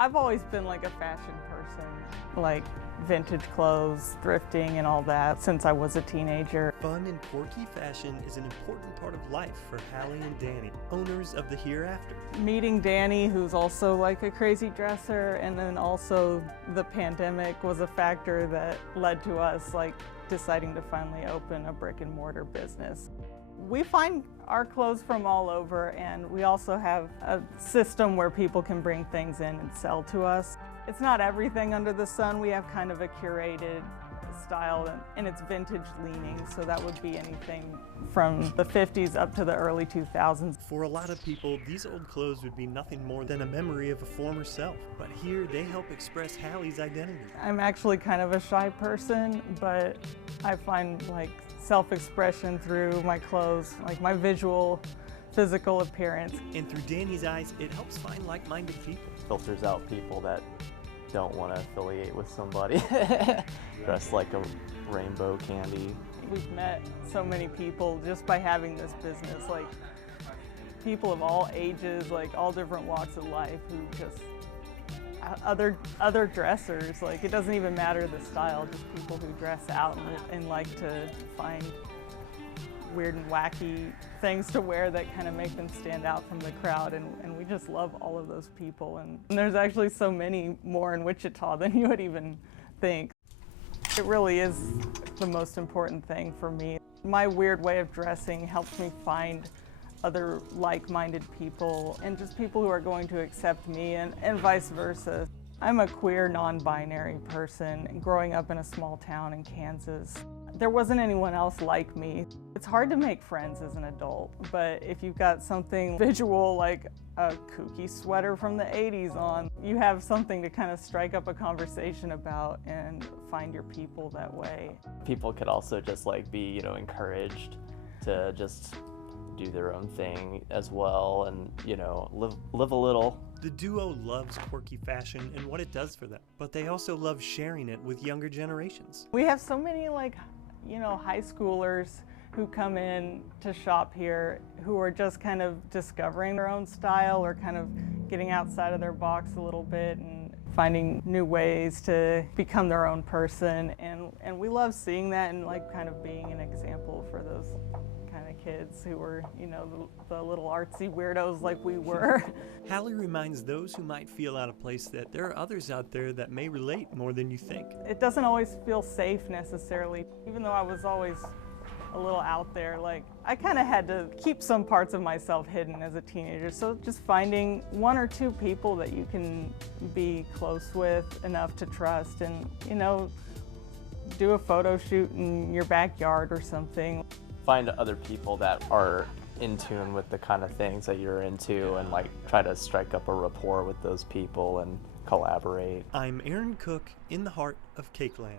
I've always been like a fashion person, like vintage clothes, thrifting and all that since I was a teenager. Fun and quirky fashion is an important part of life for Hallie and Danny, owners of the HereAfter. Meeting Danny, who's also like a crazy dresser, and then also the pandemic was a factor that led to us like deciding to finally open a brick and mortar business. We find our clothes from all over, and we also have a system where people can bring things in and sell to us. It's not everything under the sun. We have kind of a curated style, and it's vintage leaning, so that would be anything from the 50s up to the early 2000s. For a lot of people, these old clothes would be nothing more than a memory of a former self, but here they help express Hallie's identity. I'm actually kind of a shy person, but I find like self-expression through my clothes, like my visual, physical appearance. And through Danny's eyes, it helps find like-minded people. Filters out people that don't want to affiliate with somebody dressed like a rainbow candy. We've met so many people just by having this business, like people of all ages, like all different walks of life, who just other dressers. Like it doesn't even matter the style, just people who dress out and like to find weird and wacky things to wear that kind of make them stand out from the crowd, and we just love all of those people, and there's actually so many more in Wichita than you would even think. It really is the most important thing for me. My weird way of dressing helps me find other like-minded people and just people who are going to accept me, and vice versa. I'm a queer, non-binary person growing up in a small town in Kansas. There wasn't anyone else like me. It's hard to make friends as an adult, but if you've got something visual like a kooky sweater from the 80s on, you have something to kind of strike up a conversation about and find your people that way. People could also just like be, encouraged to just do their own thing as well, and live a little. The duo loves quirky fashion and what it does for them, but they also love sharing it with younger generations. We have so many high schoolers who come in to shop here who are just kind of discovering their own style, or kind of getting outside of their box a little bit and finding new ways to become their own person, and we love seeing that and like kind of being an example for those kind of kids who were, the little artsy weirdos like we were. Hallie reminds those who might feel out of place that there are others out there that may relate more than you think. It doesn't always feel safe necessarily. Even though I was always a little out there, like I kind of had to keep some parts of myself hidden as a teenager. So just finding one or two people that you can be close with enough to trust, and do a photo shoot in your backyard or something. Find other people that are in tune with the kind of things that you're into, and like try to strike up a rapport with those people and collaborate. I'm Aaron Cook in the heart of Cakeland.